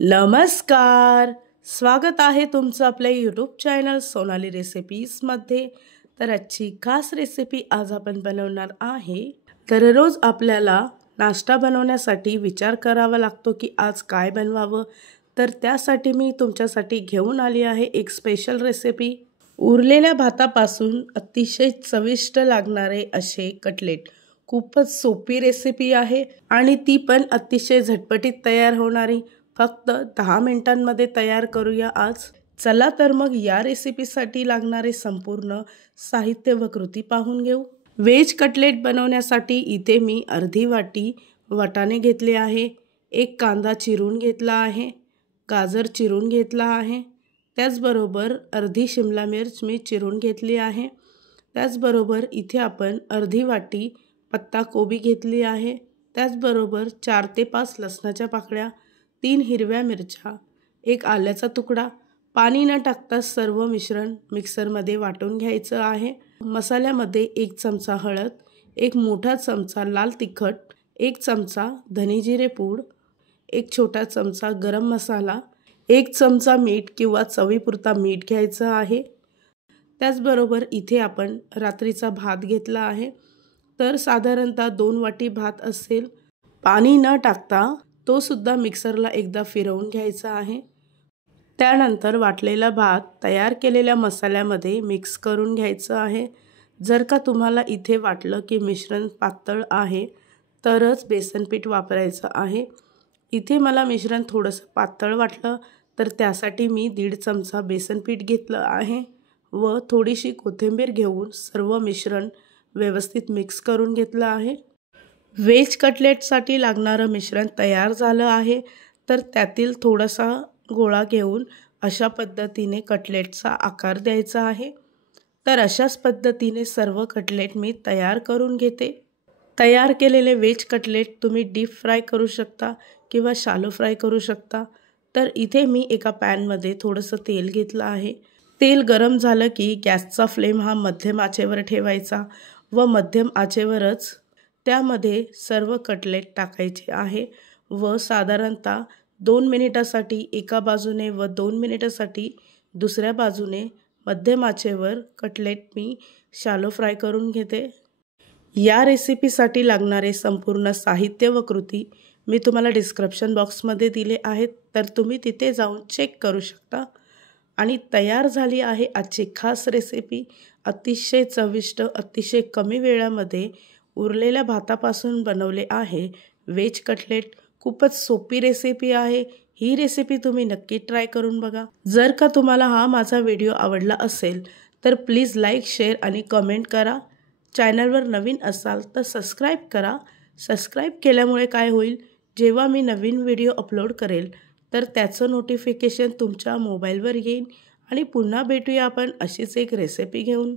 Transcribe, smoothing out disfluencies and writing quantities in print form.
नमस्कार, स्वागत आहे तुमचं आपल्या यूट्यूब चॅनल सोनाली रेसिपीजमध्ये। तर आजची खास रेसिपी आज आपण बनवणार आहे। दररोज आपल्याला नाश्ता बनवण्यासाठी विचार करावा लागतो की आज काय बनवावं, तर त्यासाठी मी तुमच्यासाठी घेऊन आली आहे एक स्पेशल रेसिपी। उरलेल्या भातापासून अतिशय चविष्ट लागणारे असे कटलेट। खूपच सोपी रेसिपी आहे आणि ती पण अतिशय झटपटीत तयार होणारी। फक्त 10 मिनिटांमध्ये तयार करूया आज। चला तर मग या रेसिपीसाठी लागणारे संपूर्ण साहित्य व कृती पाहून घेऊ। व्हेज कटलेट बनवण्यासाठी इथे मी अर्धी वाटी वाटाणे घेतले आहे, एक कांदा चिरून घेतला आहे, गाजर चिरून घेतला आहे, त्याचबरोबर अर्धी शिमला मिर्च मी चिरून घेतली आहे। त्याचबरोबर इथे आपण अर्धी वाटी पत्ता कोबी घेतली आहे, त्याचबरोबर 4 ते 5 लसणाच्या पाकळ्या, 3 हिरव्या मिरच्या, एक आल्याचा तुकडा। पाणी न टाकता सर्व मिश्रण मिक्सरमध्ये वाटून घ्यायचं आहे। मसाल्यामध्ये 1 चमचा हळद, 1 मोठा चमचा लाल तिखट, 1 चमचा धने जिरे पूड, 1 छोटा चमचा गरम मसाला, 1 चमचा मीठ किंवा चवीपुरता मीठ घ्यायचं आहे। त्याचबरोबर इथे आपण रात्रीचा भात घेतला आहे, तर साधारणतः 2 वाटी भात असेल। पाणी न टाकता तो सुद्धा मिक्सरला एकदा फिरवून घ्यायचा आहे। त्यानंतर वाटलेला भात तयार केलेल्या मसाल्यामध्ये मिक्स करून घ्यायचं आहे। जर का तुम्हाला इथे वाटलं की मिश्रण पातळ आहे तरच बेसन पीठ वापरायचं आहे। इथे मला मिश्रण थोडंसं पातळ वाटलं तर त्यासाठी मी 1.5 चमचा बेसन पीठ घेतलं आहे व थोडीशी कोथिंबीर घेऊन सर्व मिश्रण व्यवस्थित मिक्स करून घेतलं आहे। व्हेज कटलेटसाठी लागणारं मिश्रण तयार झालं आहे, तर त्यातील थोडासा गोळा घेऊन अशा पद्धतीने कटलेटचा आकार द्यायचा आहे। तर अशाच पद्धतीने सर्व कटलेट मी तयार करून घेते। तयार केलेले व्हेज कटलेट तुम्ही डीप फ्राय करू शकता किंवा शॅलो फ्राय करू शकता। तर इथे मी एका पॅनमध्ये थोडंसं तेल घेतलं आहे। तेल गरम झालं की गॅसचा फ्लेम हा मध्यम आचेवर ठेवायचा व मध्यम आचेवरच त्यामध्ये सर्व कटलेट टाकायचे आहे व साधारणतः 2 मिनिटासाठी एका बाजूने व 2 मिनिटासाठी दुसऱ्या बाजूने मध्यम आचेवर कटलेट मी शॅलो फ्राय करून घेते। या रेसिपीसाठी लागणारे संपूर्ण साहित्य व कृती मी तुम्हाला डिस्क्रिप्शन बॉक्समध्ये दिले आहेत, तर तुम्ही तिथे जाऊन चेक करू शकता। आणि तयार झाली आहे आजची खास रेसिपी। अतिशय चविष्ट, अतिशय कमी वेळामध्ये उरलेल्या भातापासून बनवले आहे व्हेज कटलेट। खूपच सोपी रेसिपी आहे। ही रेसिपी तुम्ही नक्की ट्राय करून बघा। जर का तुम्हाला हा माझा व्हिडिओ आवडला असेल तर प्लीज लाईक, शेअर आणि कमेंट करा। चॅनलवर नवीन असाल तर सबस्क्राईब करा। सबस्क्राईब केल्यामुळे काय होईल, जेव्हा मी नवीन व्हिडिओ अपलोड करेल तर त्याचं नोटिफिकेशन तुमच्या मोबाईलवर येईल। आणि पुन्हा भेटूया आपण अशीच एक रेसिपी घेऊन।